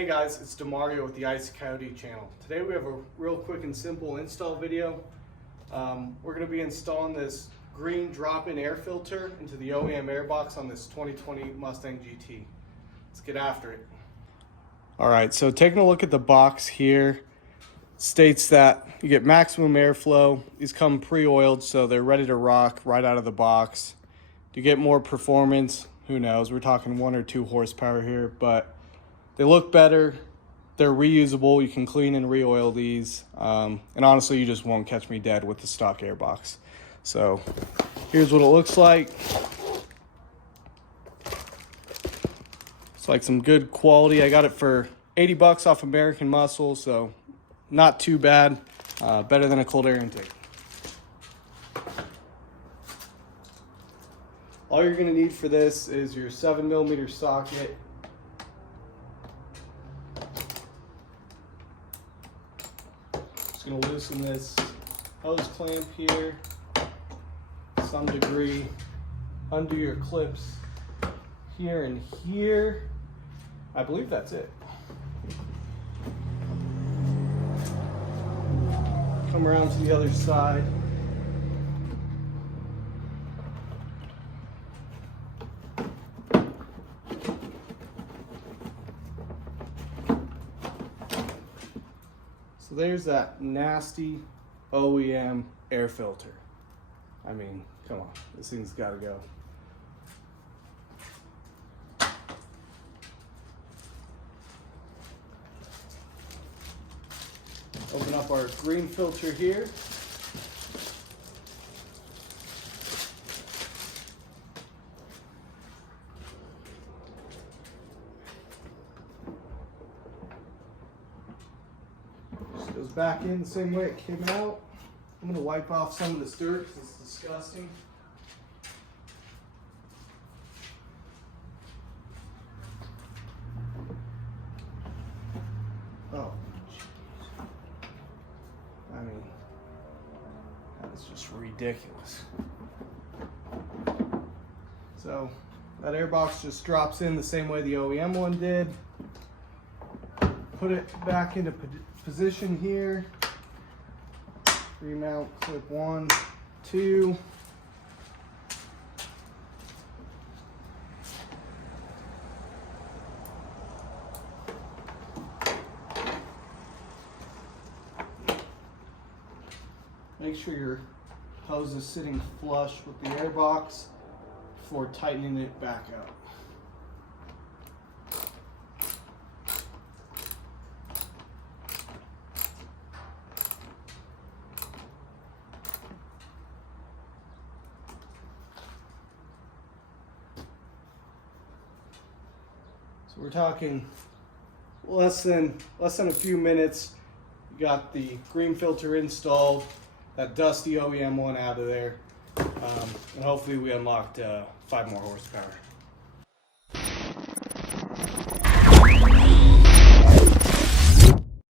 Hey guys, it's DeMario with the Ice Coyote channel. Today we have a real quick and simple install video. We're going to be installing this green drop-in air filter into the OEM airbox on this 2020 Mustang GT. Let's get after it. Alright, so taking a look at the box here, states that you get maximum airflow. These come pre-oiled, so they're ready to rock right out of the box. To get more performance, who knows, we're talking 1 or 2 horsepower here, but they look better. They're reusable. You can clean and re-oil these. And honestly, you just won't catch me dead with the stock airbox. So here's what it looks like. It's like some good quality. I got it for 80 bucks off American Muscle, so not too bad. Better than a cold air intake. All you're gonna need for this is your 7mm socket. Just gonna loosen this hose clamp here to some degree. Undo your clips here and here. I believe that's it. Come around to the other side. So there's that nasty OEM air filter. I mean, come on, this thing's gotta go. Open up our green filter here. Just goes back in the same way it came out. I'm gonna wipe off some of this dirt because it's disgusting. Oh. I mean, that is just ridiculous. So that airbox just drops in the same way the OEM one did. Put it back into position here. Remount clip 1, 2. Make sure your hose is sitting flush with the airbox before tightening it back up. So we're talking less than a few minutes. You got the green filter installed, that dusty OEM one out of there, and hopefully we unlocked 5 more horsepower.